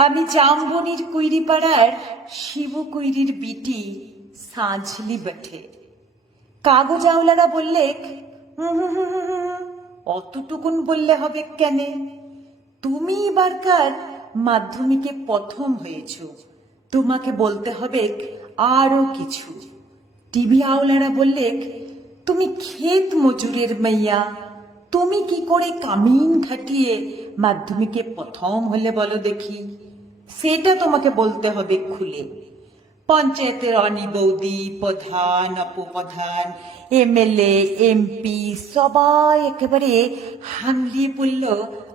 আমি জামবনির শিব কুইরির বিটি সাঁঝলি বটে। কাগজ আওলারা বললে "হুম হুম হুম হুম হুম, অতটুকুন বললে হবে কেনে? তুমি এবারকার মাধ্যমিকে প্রথম হয়েছ। তোমাকে বলতে হবে আরও কিছু। টিভি আওলারা বললে তুমি ক্ষেত মজুরের মাইয়া। তুমি কি করে কামিন খাটিয়ে মাধ্যমিকে প্রথম হলে বলো দেখি? সেটা তোমাকে বলতে হবে খুলে। পঞ্চায়েতের অনি বৌদি, প্রধান, অপপ্রধান, এমএলএ, এমপি, সবাই একেবারে হামলিয়ে পড়ল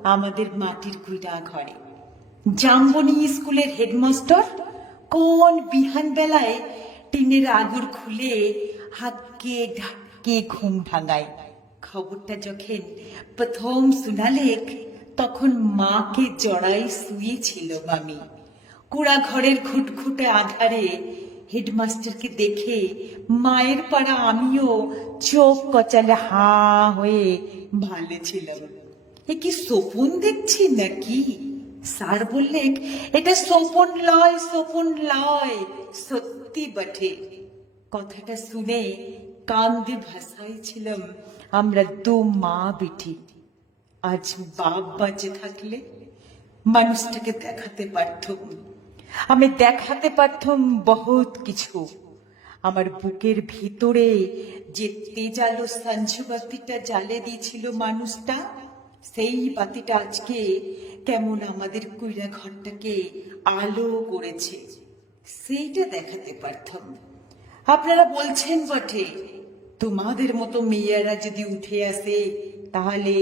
আমাদের মাটির কুইরা ঘরে জাম্বনি স্কুলের হেডমাস্টার কোন বিহান বেলায় টিনের আগুর খুলে হাক্কে ঢাক্কে ঘুম ভাঙায়। খবরটা যখন প্রথম শুনালেক তখন মাকে জড়াই শুয়েছিল মামি। কুড়া ঘরের খুটখুটে আধারে হেডমাস্টারকে দেখে মায়ের পাড়া আমিও চোখ কচালে হা হয়ে ভালো ছিলাম। এ কি সোপন দেখছি নাকি? স্যার বললেন, এটা সোপন লয় সোপন লয়, সত্যি বটে। কথাটা শুনে কান্দে ভাসাই ছিলাম আমরা দু মা বেটি আজ বাপ বাঁচে থাকলে মানুষটাকে দেখাতে পারতাম। আমি দেখাতে পারতাম বহুত কিছু। আমার বুকের ভিতরে যে তেজালো সঞ্জু বাতিটা জ্বালে দিয়েছিল মানুষটা, সেই বাতিটা আজকে কেমন আমাদের কুইরা ঘরটাকে আলো করেছে, সেইটা দেখাতে পারতাম। আপনারা বলছেন বটে, তোমাদের মতো মেয়েরা যদি উঠে আসে, তাহলে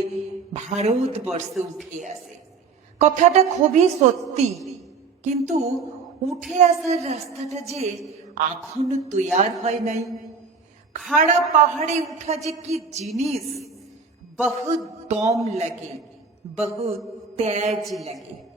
ভারতবর্ষ উঠে আসে। কথাটা খুবই সত্যি, কিন্তু উঠে আসার রাস্তাটা যে এখনও তৈয়ার হয় নাই। খাড়া পাহাড়ে উঠা যে কি জিনিস, বহুত দম লাগে, বহুত তেজ লাগে।